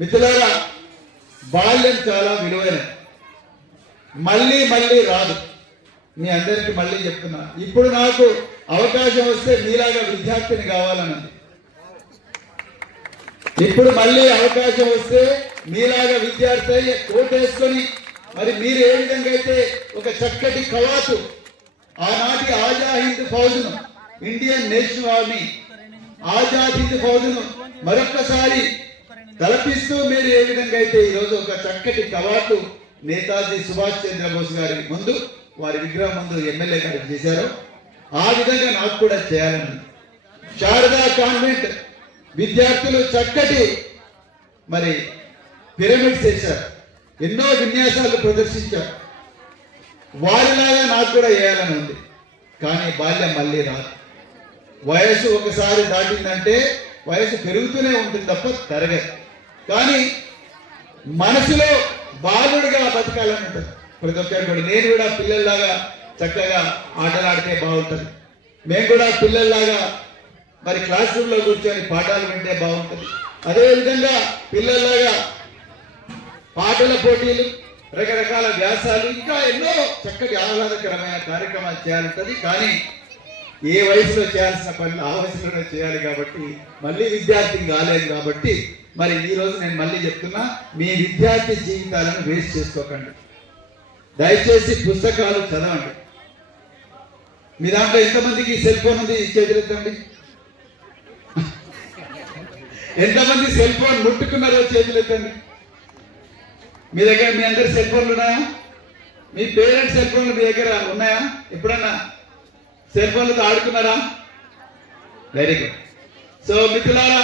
మిత్రులారా, బాల్యం చాలా విలువైనది, మళ్ళీ మళ్ళీ రాదు. మీ అందరికీ మళ్ళీ చెప్తున్నా, ఇప్పుడు నాకు అవకాశం వస్తే మీలాగా విద్యార్థిని కావాలన్నది. ఇప్పుడు మళ్ళీ అవకాశం వస్తే మీలాగా విద్యార్థి అయ్యి కోటేసుకొని మరి మీరు ఏ విధంగా అయితే ఒక చక్కటి కవాతు ఆనాటి ఆజాద్ హింద్ ఫౌజ్ను, Indian National Army Azad Hind ఫౌజ్ను మరొక్కసారి తలపిస్తూ మీరు ఏ విధంగా అయితే ఈరోజు ఒక చక్కటి కవాతు నేతాజీ సుభాష్ చంద్రబోస్ గారి ముందు, వారి విగ్రహం ముందు ఎమ్మెల్యే గారు చేశారో ఆ విధంగా నాకు కూడా చేయాలని శారదా కాన్వెంట్ విద్యార్థులు చక్కటి మరి పిరమిడ్స్ చేశారు, ఎన్నో విన్యాసాలు ప్రదర్శించారు. వారిలాగా నాకు కూడా వేయాలని ఉంది. కానీ బాల్యం మళ్ళీ రాదు. వయసు ఒకసారి దాటిందంటే వయసు పెరుగుతూనే ఉంటుంది తప్ప తరగదు. కానీ మనసులో బాలుడిగా బతకాలని ఉంటుంది ప్రతి ఒక్కరు కూడా. నేను కూడా పిల్లల్లాగా చక్కగా ఆటలాడితే బాగుంటుంది. మేము కూడా పిల్లల్లాగా మరి క్లాస్ రూమ్లో కూర్చొని పాఠాలు వింటే బాగుంటుంది. అదేవిధంగా పిల్లల్లాగా పాటల పోటీలు, రకరకాల వ్యాసాలు, ఇంకా ఎన్నో చక్కటి ఆహ్లాదకరమైన కార్యక్రమాలు చేయాలంటుంది. కానీ ఏ వయసులో చేయాల్సిన పనులు ఆ వయసులోనే చేయాలి. కాబట్టి మళ్ళీ విద్యార్థిని కాలేదు. కాబట్టి మరి ఈరోజు నేను మళ్ళీ చెప్తున్నా, మీ విద్యార్థి జీవితాలను వేస్ట్ చేసుకోకండి. దయచేసి పుస్తకాలు చదవండి. మీ దాంట్లో ఎంతమందికి సెల్ ఫోన్ ఉంది? చేతులెత్తండి. ఎంతమంది సెల్ ఫోన్ ముట్టుకున్నారో చేతులెత్తండి. మీ దగ్గర మీ అందరి సెల్ ఫోన్లు ఉన్నాయా? మీ పేరెంట్స్ సెల్ ఫోన్లు మీ దగ్గర ఉన్నాయా? ఎప్పుడన్నా సెల్ ఫోన్లతో ఆడుకున్నారా? Very good. సో మిత్రులారా,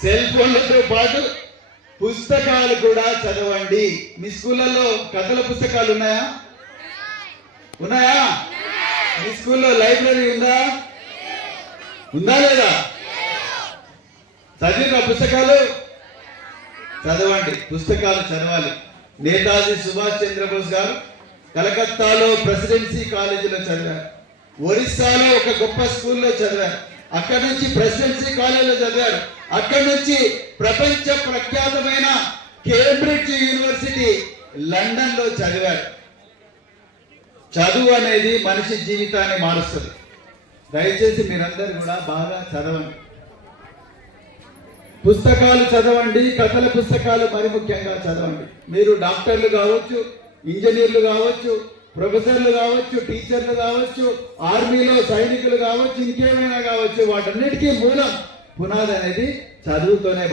సెల్ ఫోన్లతో పాటు పుస్తకాలు కూడా చదవండి. మీ స్కూళ్ళల్లో కథల పుస్తకాలు ఉన్నాయా? ఉన్నాయా? మీ స్కూల్లో లైబ్రరీ ఉందా? ఉందా లేదా? చదివిన పుస్తకాలు చదవండి. పుస్తకాలు చదవాలి. నేతాజీ సుభాష్ చంద్రబోస్ గారు కలకత్తాలో ప్రెసిడెన్సీ కాలేజీలో చదివారు. ఒరిస్సాలో ఒక గొప్ప స్కూల్లో చదివారు. అక్కడి నుంచి ప్రెసిడెన్సీ కాలేజీలో చదివారు. అక్కడి నుంచి ప్రపంచ ప్రఖ్యాతమైన కేంబ్రిడ్జ్ యూనివర్సిటీ లండన్ లో చదివారు. చదువు అనేది మనిషి జీవితాన్ని మారుస్తుంది. దయచేసి మీరందరూ కూడా బాగా చదవండి. పుస్తకాలు చదవండి. కథల పుస్తకాలు మరి ముఖ్యంగా చదవండి. మీరు డాక్టర్లు కావచ్చు, ఇంజనీర్లు కావచ్చు, ప్రొఫెసర్లు కావచ్చు, టీచర్లు కావచ్చు, ఆర్మీలో సైనికులు కావచ్చు, ఇంకేమైనా కావచ్చు, వాటన్నిటికీ మూలం పునాది అనేది చదువుతోనే